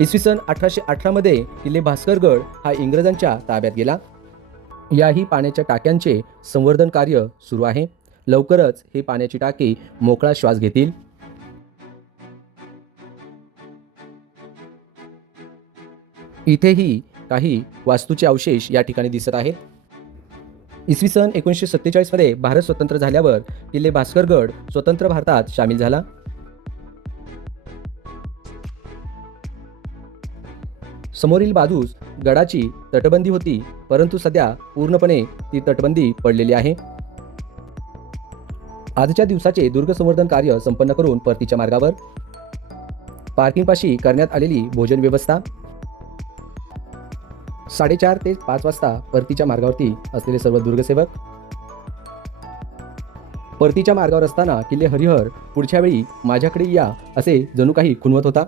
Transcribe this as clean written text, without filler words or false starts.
इसवी सन 1818 किल्ले भास्करगड हा इंग्रजांच्या ताब्यात गेला. याही पाण्याच्या टाक्यांचे संवर्धन कार्य सुरू आहे. लवकरच हे पाण्याची टाकी मोकळा श्वास घेतील. इथेही काही वास्तूचे अवशेष या ठिकाणी दिसत आहेत. इसवी सन 1947 मध्ये भारत स्वतंत्र झाल्यावर किल्ले भास्करगड स्वतंत्र भारतात सामील झाला. समोरील बाजूस गडाची तटबंदी होती, परंतु सध्या पूर्णपणे ती तटबंदी पडलेली आहे. आजच्या दिवसाचे दुर्ग संवर्धन कार्य संपन्न करून परतीच्या मार्गावर पार्किंगपाशी करण्यात आलेली भोजन व्यवस्था, 4:30 ते 5 वाजता परतीच्या मार्गावरती असलेले सर्व दुर्गसेवक. परतीच्या मार्गावर असताना किल्ले हरिहर पुढच्या वेळी माझ्याकडे या असे जणू काही खुणवत होता.